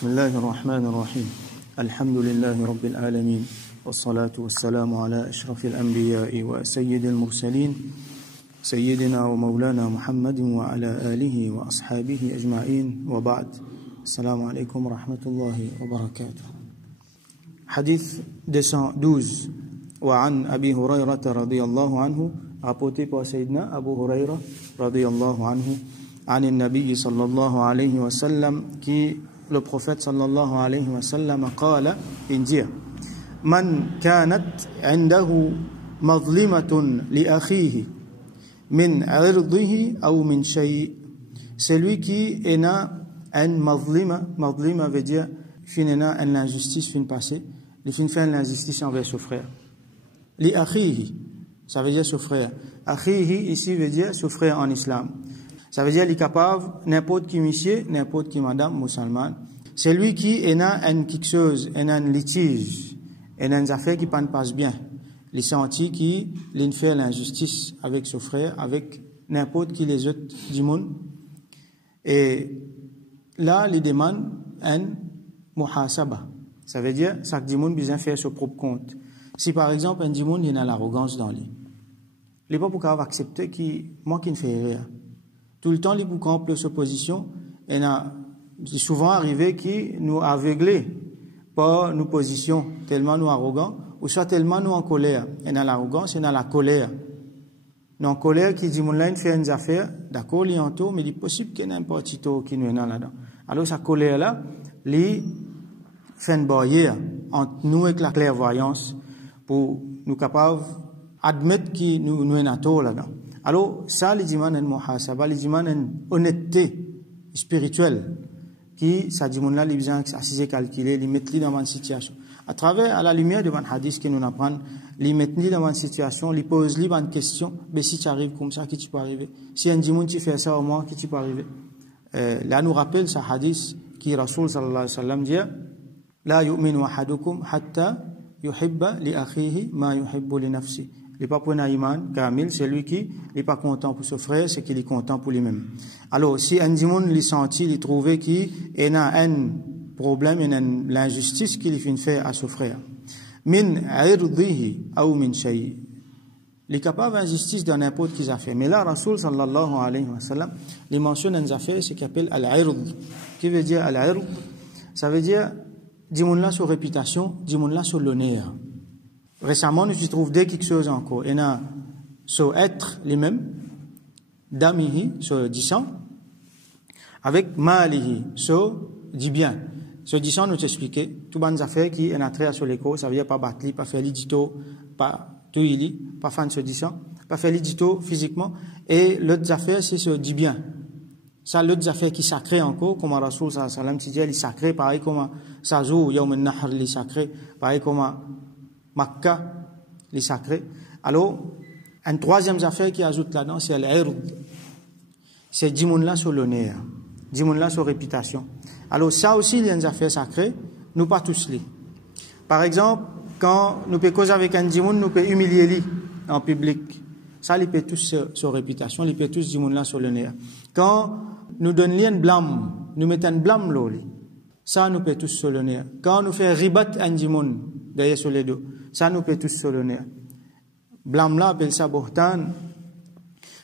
بسم الله الرحمن الرحيم الحمد لله رب العالمين والصلاة والسلام على أشرف الأنبياء وسيد المرسلين سيدنا ومولانا محمد وعلى آله وأصحابه أجمعين وبعد السلام عليكم ورحمة الله وبركاته. حديث 212 وعن أبي هريرة رضي الله عنه rapporté par Sayyidina Abu Huraira radiyallahu anhu عن النبي صلى الله عليه وسلم qui le prophète صلى الله عليه وسلم قال il dit من كانت عنده مظلمة لأخيه من عرضه أو من شيء, celui qui est une mazlima veut dire finina une injustice fin passé, il fin faire l'injustice envers son frère. Li akhihi, ça veut dire son frère. Akhihi ici veut dire son frère en islam. Ça veut dire il est capable n'importe qui monsieur, n'importe qui madame musulmane. C'est lui qui est une quelque chose, un litige, une affaire qui ne passe bien. Il senti qui il fait l'injustice avec son frère, avec n'importe qui les autres du monde. Et là, il demande un muhasaba. Ça veut dire chaque du monde besoin faire son propre compte. Si par exemple un du monde il a l'arrogance dans lui, il n'est pas pour accepter qui moi qui ne fais rien. Tout le temps il pour camper sa position et c'est souvent arrivé qui nous aveugler par nos positions tellement nous arrogants ou soit tellement nous en colère. Et dans l'arrogance et dans la colère. Nous en colère qui dit mon là fait une affaire, d'accord, il en tout, mais il est possible qu'il y ait n'importe qui nous est là-dedans. Alors sa colère là, il fait une barrière entre nous et la clairvoyance pour nous capables admettre qu'il nous est là-dedans. Alors ça, il demande une muhasaba, il demande une honnêteté spirituelle qui, ça dit mon là, il besoin assez calculer, il met dans une situation. À travers, à la lumière de un hadith qui nous apprend, il met dans une situation, il pose une question, mais si tu arrives comme ça, qu'est-ce qui peut arriver? Si un dimanche tu fais ça au moins, qu'est-ce qui peut arriver? Là, nous rappelle ce hadith qui, Rasul sallallahu alayhi wa sallam dit, la yu'minu ahadukum hatta yuhibba li akhihi ma yuhibbu li nafsi. Il n'est pas pour un iman kamil, c'est lui qui n'est pas content pour son frère, c'est qu'il est content pour lui-même. Alors, si un dimanche il senti, il trouvait qu'il y a un problème, il y a l'injustice qu'il fait faire à son frère. Min irdihi ou min shay. Il est capable d'injustice dans n'importe qui a fait. Mais là, Rasul sallallahu alayhi wa sallam, il mentionne une affaire, ce qu'il appelle al-ird. Qui veut dire al-ird? Ça veut dire, dis-moi là sur réputation, dis-moi là sur l'honneur. Récemment, nous trouvons quelque chose encore. Il y a sur être lui-même, damihi, sur disant, avec malihi, sur dit bien. Sur disant, nous t'expliquer, tout bonnes affaires qui est entré sur l'écho, ça veut dire pas battre, pas faire l'édito, pas tout il pas faire ce disant, pas faire l'édito physiquement, et l'autre affaire, c'est ce dit bien. Ça, l'autre affaire qui sacré encore, comme Rasul sallallahu alayhi wa sallam dit, il est sacré, pareil comme Sazo, Yawm al-Nahr, il est sacré, pareil comme Makkah, les sacrés. Alors, une troisième affaire qui ajoute là-dedans, c'est l'ird. C'est dimoun-là sur l'honneur, dimoun-là sur réputation. Alors, ça aussi, il y a une affaire sacrée, nous pas tous les. Par exemple, quand nous pouvons causer avec un dimoun, nous pouvons humilier lui en public. Ça, il peut tous sur réputation, il peut tous dimoun-là sur l'honneur. Quand nous donnons un blâme, nous mettons un blâme là, ça, nous peut tous sur l'honneur. Quand nous faisons ribat un dimoun, derrière sur les deux, ça nous peut tous sur l'honneur. Blâme là, appelle ça bohtan.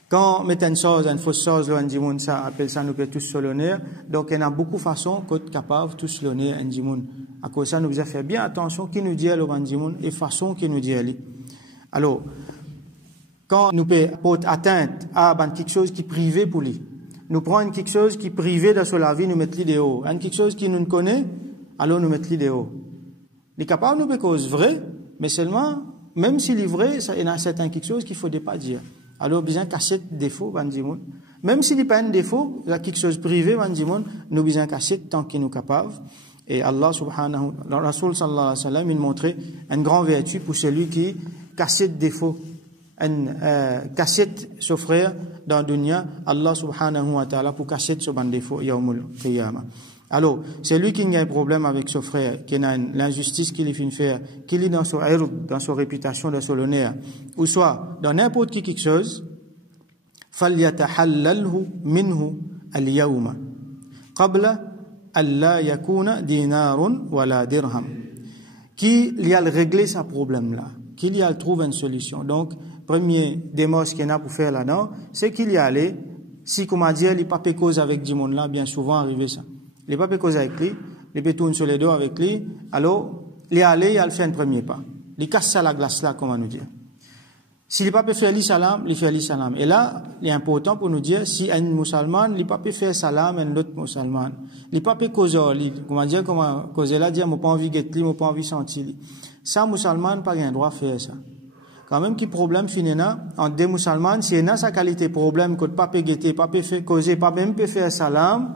Quand on met une chose, une fausse chose, là, un dimoun, ça appelle ça nous peut tous sur l'honneur. Donc, il y a beaucoup de façons qu'être capable tous l'honneur, un dimoun. À cause de ça, nous devons faire bien attention qui nous dit le un dimoun et façon qui nous dit ali. Alors, quand nous peut porter atteinte à quelque chose qui est privé pour lui, nous prenons quelque chose qui est privé de sur la vie, nous mettons l'idée haut. Quelque chose qui nous connaît, alors nous mettons l'idée haut. Il est capable de nous cause vrai, mais seulement, même s'il est vrai, il y a certains quelque chose qu'il ne faudrait pas dire. Alors, besoin cacher défaut, même s'il n'est pas un défaut, il y a quelque chose privé, nous besoin cacher tant qu'il nous capable. Et Allah subhanahu wa Rasul sallallahu alayhi wa sallam, il montrait une grande vertu pour celui qui cache défaut, cache son frère dans le dunya, Allah subhanahu wa ta'ala pour cacher son défaut, yawmul qiyamah. Alors, c'est lui qui a un problème avec son frère, qui a l'injustice qu'il fait faire, qu'il est dans son ird, dans sa réputation, dans son honneur, ou soit dans n'importe qui quelque chose, فَلْيَتَحَلَّلْهُ مِنْهُ الْيَوْمَ قَبْلَ alla yakuna dinarun wala dirham. Qui y a réglé ce problème-là, qu'il y a trouvé une solution. Donc, premier démos qu'il y a pour faire là-dedans, c'est qu'il y a allé, si, comme on dit, il pas cause avec du monde là, bien souvent arrivé ça. Il pas cause avec lui, il peut tourner sur les dos avec lui, alors, il est allé, il a fait un premier pas. Il casse ça la glace là, comment nous dire. S'il pas peut faire le salam, il fait le salam. Et là, il est important pour nous dire, si un musulman, il pas peut faire salam, un autre musulman. Il pas peut causer, comment dire, comment causer là, dire, moi pas envie guetter, moi pas envie sentir. Ça, musulman, pas un droit faire ça. Quand même, qui problème finina, entre deux musulmans, si il a sa qualité problème, que pas peut guetter, pas peut faire causer, pas même peut faire salam,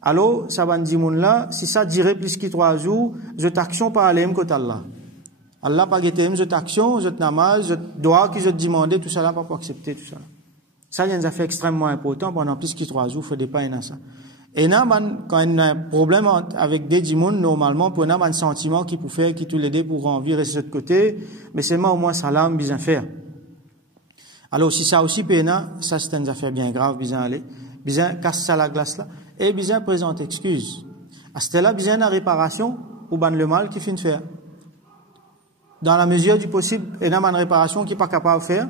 alors, ça va dire, là, si ça dirait plus que 3 jours, je t'action par aller côté Allah. Allah pas guetté je t'action, je namaz, je dois que je te demander tout ça là pas accepter tout ça. Ça c'est un affaire extrêmement important pendant plus que 3 jours, faut pas ça. Et là quand il y a un problème avec des dimons normalement pour un sentiment qui peut faire qui tous les deux pour envie rester de côté, mais seulement au moins salam bien faire. Alors si ça aussi pena, ça c'est une affaire bien grave bien aller, bien casse ça la glace là et bien présente excuse. À ce là bien la réparation pour ban le mal qui finit de faire. Dans la mesure du possible, il y a une réparation qui n'est pas capable de faire,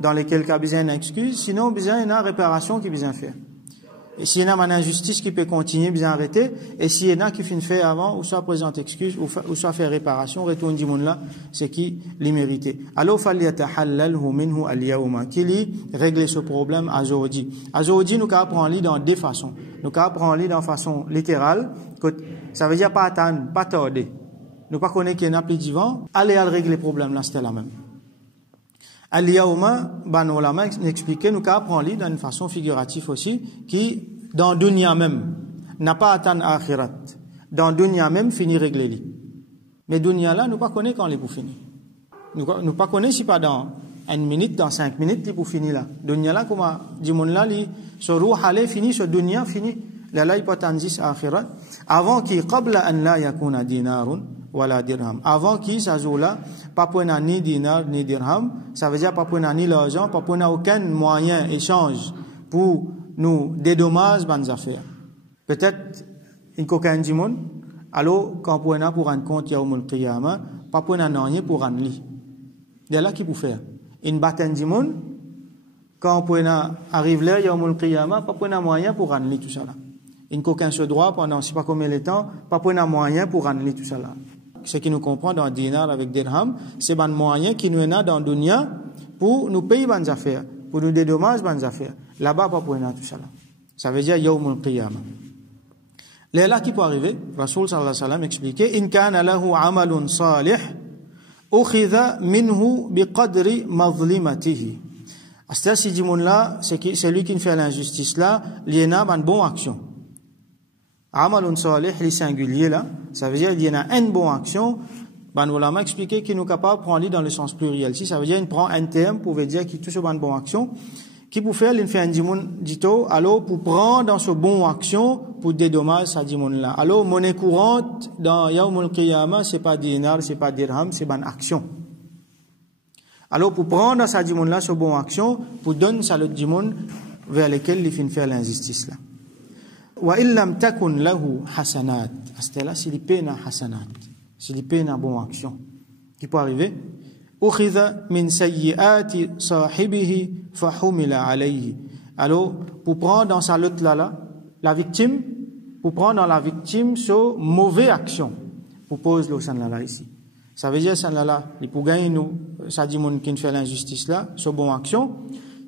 dans lesquels cas, il y a une excuse, sinon, il y a une réparation qui est besoin de faire. Et s'il y a une injustice qui peut continuer, bien arrêter, et s'il y en a qui finit de faire avant, ou soit présente excuse, ou soit faire réparation, retourne du monde là, c'est qui l'y mérité. Alors, فَلْيَتَحَلَّلْهُ مِنْهُ الْيَوْمَ qui lui règle ce problème à aujourd'hui. À aujourd'hui, nous apprenons dans deux façons. Nous apprenons dans façon littérale, ça veut dire pas attendre, pas tarder. Nous pas connaître qu'il y a un plus divin, allez à régler le problème là, c'était la même. Al-Yawma, ban ulama expliqué, nous apprenons dans une façon figurative aussi, qui, dans dunya même, n'a pas atteint akhirat. Dans dunya même, finit régler li. Mais dunya là, nous pas connaît quand les pour finir. Nous pas connaît si pas dans 1 minute, dans 5 minutes, les pour finir là. Dunya là, comme dit mon là, li, ce ruh allait fini, ce dunya fini. Là, il peut atteindre akhirat. Avant qu'il, qabla an la yakuna dinarun, wala dirham. Avant qui, ça joue là, pas pour ni dinar, ni dirham, ça veut dire pas pour ni l'argent, pas pour aucun moyen, échange, pour nous dédommager bonnes affaires. Peut-être, une coquin du monde, alors, quand pour rendre compte, yaoumul qiyamah, pas pour rien pour rendre li. C'est là qui peut faire. Une bataille du monde, quand pour arrive là, yaoumul qiyamah, pas pour moyen pour rendre li tout ça là. Une coquin se droit pendant, je sais pas combien de temps, pas pour moyen pour rendre li tout ça là. Ce qui nous comprend dans dinar avec dirham, c'est un moyen qui nous est dans le dunya pour nous payer bonnes affaires, pour nous dédommager bonnes affaires. Là-bas, pas pour tout ça là. Ça veut dire yawmul qiyamah. Là qui peut arriver, Rasoul sallallahu alayhi wa sallam expliquait, in kana lahu amalun salih, ukhidha minhu biqadri mazlimatihi. C'est-à-dire, si dit là, c'est lui qui fait l'injustice là, il y a une bonne action. Amalun salih, les singuliers là, ça veut dire qu'il y en a une bonne action. Ben, on l'a expliqué qu'il nous est capable de prendre dans le sens pluriel. Si ça veut dire qu'il prend un terme pour dire qu'il touche une bonne action, qui pour faire, il fait un dito, alors pour prendre dans ce bon action, pour dédommager sa dimon là. Alors, monnaie courante, dans Yawmul Qiyamah, c'est pas dinar, c'est pas dirham, c'est bonne action. Alors, pour prendre dans sa dimon là, ce bon action, pour donner sa l'autre dimon vers lequel il finit faire l'injustice là. Wa illam takun lahu hasanat. C'est là s'il paie na hasanat, s'il paie na bonne action. Qui peut arriver? Ukhidha min sayyiati sahibihi fa humila alayhi. Alors pour prendre dans sa lutte là la victime, pour prendre dans la victime ce mauvais action, pour poser le san là ici. Ça veut dire san là, il pour gagner nous, ça dit mon qui fait l'injustice là, ce bonne action.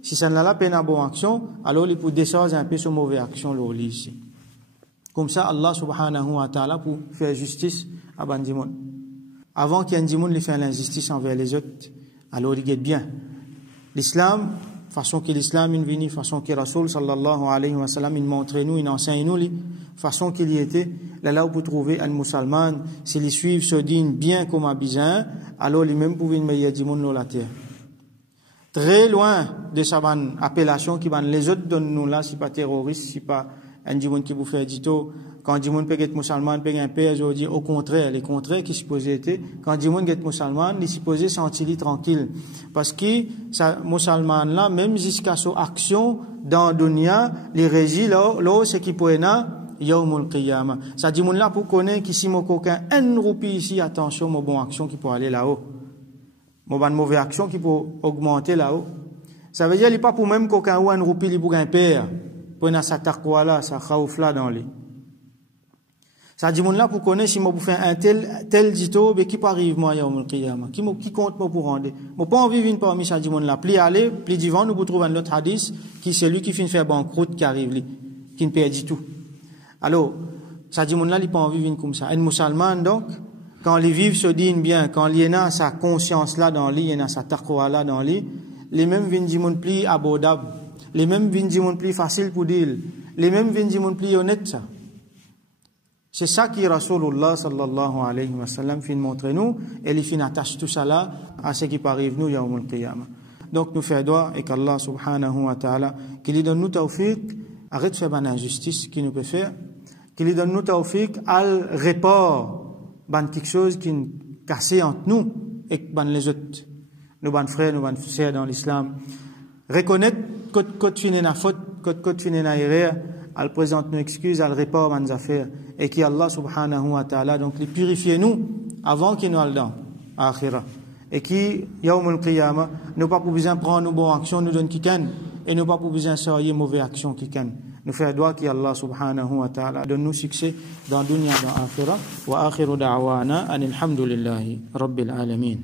Si ça n'a pas une bonne action, alors il peut descendre un peu sur mauvaise action ici. Comme ça, Allah subhanahu wa ta'ala pour faire justice à Bandimon. Avant qu'il y ait un dimon qui fait l'injustice envers les autres, alors il guette bien. L'islam, façon que l'islam est venu, façon que Rasoul sallallahu alayhi wa sallam il montre nous, il enseigne nous, façon qu'il y était, là où vous trouvez un musulman, s'ils suivent ce digne bien comme un bizarre, alors il même pouvait meilleur dimon dans la terre. Très loin de sa appellation qui van les autres donnent nous là, si pas terroriste, si pas un dimon qui vous fait dito, quand dimon peut être musulman, peut un père, je dis au contraire, les contraires qui supposé être, quand dimon est musulman, il supposé sentir tranquille. Parce que, ça, musulman là, même jusqu'à son action dans le dunya, les régis là, c'est qui peut Yawmul Qiyamah. Ça dit, mon là, pour connaître qu'ici, mon coquin, un roupie ici, attention, mon bonne action qui peut aller là-haut. Mon bonne mauvaise action qui peut augmenter là-haut. Ça veut dire, il n'est pas pour même coquin ou un roupie, il pour un père. Pour une sa taqwa là, sa khaouf là dans lui. Ça dit, mon là, pour connaître si moi, pour faire un tel dito, mais qui peut arriver, moi, Yawmul Qiyamah? Qui compte, moi, pour rendre? Moi, pas envie de venir parmi ça dit, mon là. Pli aller, pli divant, nous, vous trouvez un autre hadith, qui c'est lui qui finit faire banqueroute, qui arrive, lui, qui ne perd tout. Alors, ça dit, mon là, il pas envie de venir comme ça. Un musulman, donc, quand les vivent se disent bien, quand il y a sa conscience là dans lui, il y a sa taqwa là dans lui, les mêmes viennent dire, mon pli abordable, les mêmes viennent dire, mon pli facile pour dire, les mêmes viennent dire, mon pli honnête, ça. C'est ça qui Rasulullah sallallahu alayhi wa sallam fin montre nous et il fin attache tout ça là à ce qui peut arriver nous yawmul qiyamah. Donc nous faisons doigt et qu'Allah subhanahu wa ta'ala qu'il lui donne nous tawfiq arrête de faire une injustice qui nous peut faire, qu'il lui donne nous tawfiq al réport ban quelque chose qui est cassé entre nous et ban les autres, nos ban frères, nos ban sœurs dans l'islam. Reconnaître que tu n'es pas faute, que tu n'es pas erreur. Elle présente nos excuses, elle répare nos affaires. Et qui Allah subhanahu wa ta'ala, donc, les purifier nous, avant qu'il nous aille dans, à akhira. Et qui, yawmul qiyamah, nous pas pour besoin prendre nos bonnes actions, nous donne qui can, et nous pas pour besoin sortir mauvaises actions qui can. Nous faisons doigt qui Allah subhanahu wa ta'ala donne nous succès dans dunya, dans akhira. Wa akhiru da'wana, anilhamdulillahi, rabbil alamin.